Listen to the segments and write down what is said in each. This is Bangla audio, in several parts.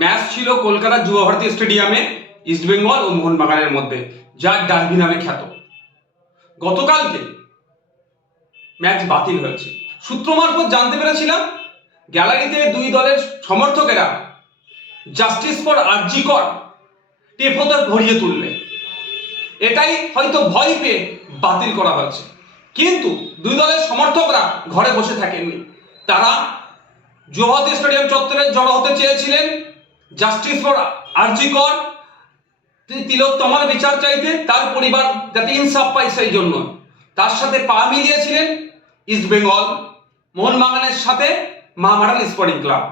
ম্যাচ ছিল কলকাতা যুব ভারতী স্টেডিয়ামে ইস্টবেঙ্গল ও মোহনবাগানের মধ্যে, যার ডার্বি নামে খ্যাত। গতকালকে ম্যাচ বাতিল হয়েছে। সূত্র মারফত জানতে পেরেছিলাম গ্যালারিতে দুই দলের সমর্থকেরা জাস্টিস ফর আরজি কর টেপোতে ভরিয়ে তুলবে, এটাই হয়তো ভয় পেয়ে বাতিল করা হয়েছে। কিন্তু দুই দলের সমর্থকরা ঘরে বসে থাকেননি, তারা যুব ভারতী স্টেডিয়াম চত্বরে জড়ো হতে চেয়েছিলেন জাস্টিস ফর আরজি কর, তিলোত্তমার বিচার চাইতে, তার পরিবার যাতে ইনসাফ পায় সেই জন্য। তার সাথে পা মিলিয়েছিলেন ইস্টবেঙ্গল, মোহনবাগানের সাথে মহামারান স্পোর্টিং ক্লাব।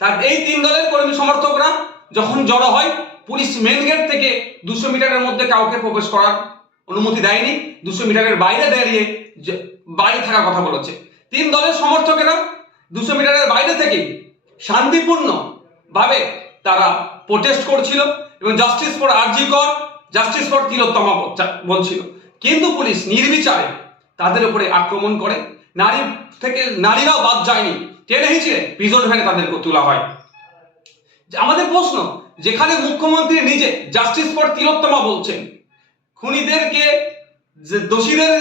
তার এই তিন দলের কর্মী সমর্থকরা যখন জড়ো হয়, পুলিশ মেন গেট থেকে 200 মিটারের মধ্যে কাউকে প্রবেশ করার অনুমতি দেয়নি, 200 মিটারের বাইরে দাঁড়িয়ে বাইরে থাকার কথা বলেছে। তিন দলের সমর্থকেরা 200 মিটারের বাইরে থেকে শান্তিপূর্ণ ভাবে তারা প্রোটেস্ট করছিল এবং জাস্টিস ফর আরজি কর, জাস্টিস ফর তিলোত্তমা বলছিল। কিন্তু পুলিশ নির্বিচারে তাদের উপরে আক্রমণ করে, নারীরাও বাদ যায়নি, টেনে হিঁচড়ে প্রিজন ভ্যানে তাদেরকে তোলা হয়। আমাদের প্রশ্ন, যেখানে মুখ্যমন্ত্রী নিজে জাস্টিস ফর তিলোত্তমা বলছেন, খুনিদেরকে দোষীদের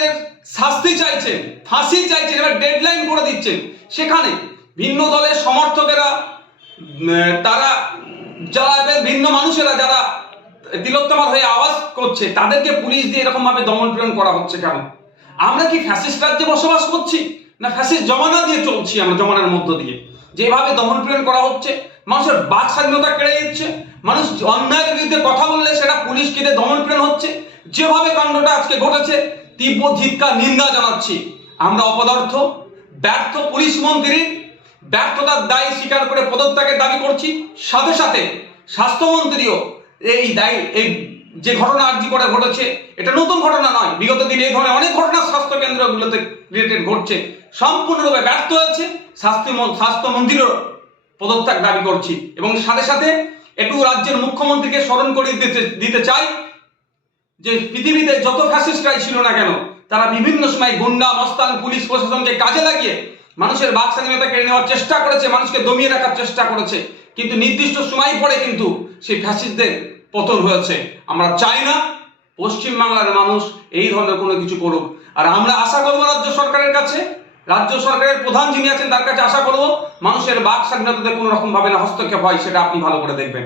শাস্তি চাইছেন, ফাঁসি চাইছেন, এবার ডেডলাইন করে দিচ্ছেন, সেখানে ভিন্ন দলের সমর্থকেরা, তারা যারা ভিন্ন মানুষেরা যারা তিলোত্তমার হয়ে আওয়াজ করছে, তাদেরকে পুলিশ দিয়ে এরকম ভাবে দমন পীড়ন করা হচ্ছে কেন? আমরা কি ফ্যাসিস্ট রাজ্যে বসবাস করছি, না ফ্যাসিস্ট জমানা দিয়ে চলছি? আমরা জমানার মধ্য দিয়ে যেভাবে দমন পীড়ন করা হচ্ছে, মানুষের বাক স্বাধীনতা কেড়ে দিচ্ছে, মানুষ অন্যায়ের বিরুদ্ধে কথা বললে সেটা পুলিশ কেটে দমন পীড়ন হচ্ছে, যেভাবে কাণ্ডটা আজকে ঘটেছে তীব্র ধিক্কার নিন্দা জানাচ্ছি। আমরা অপদার্থ, ব্যর্থ পুলিশ মন্ত্রীর ব্যর্থতার দায় স্বীকার করে পদত্যাগের দাবি করছি। সাথে সাথে স্বাস্থ্যমন্ত্রীও এই যে ঘটনা আরজি করে ঘটেছে, এটা নতুন ঘটনা নয়, বিগত দিনে এই ধরনের অনেক ঘটনা স্বাস্থ্য কেন্দ্রগুলোতে রিলেটেড ঘটছে, সম্পূর্ণরূপে ব্যর্থ হয়েছে। স্বাস্থ্যমন্ত্রীরও পদত্যাগ দাবি করছি এবং সাথে সাথে একটু রাজ্যের মুখ্যমন্ত্রীকে স্মরণ করে দিতে চাই যে পৃথিবীতে যত ফ্যাসিস্টরাই ছিল না কেন, তারা বিভিন্ন সময় গুন্ডা মস্তান পুলিশ প্রশাসনকে কাজে লাগিয়ে মানুষের বাক স্বাধীনতা কেড়ে নেওয়ার চেষ্টা করেছে, মানুষকে দমিয়ে রাখার চেষ্টা করেছে, কিন্তু নির্দিষ্ট সময় পরে কিন্তু সেই ফ্যাসিস্টদের পতন হয়েছে। আমরা চাই না পশ্চিমবাংলার মানুষ এই ধরনের কোনো কিছু করুক। আর আমরা আশা করবো রাজ্য সরকারের কাছে, রাজ্য সরকারের প্রধান যিনি আছেন তার কাছে আশা করবো মানুষের বাক স্বাধীনতাতে কোনো রকম ভাবে না হস্তক্ষেপ হয়, সেটা আপনি ভালো করে দেখবেন।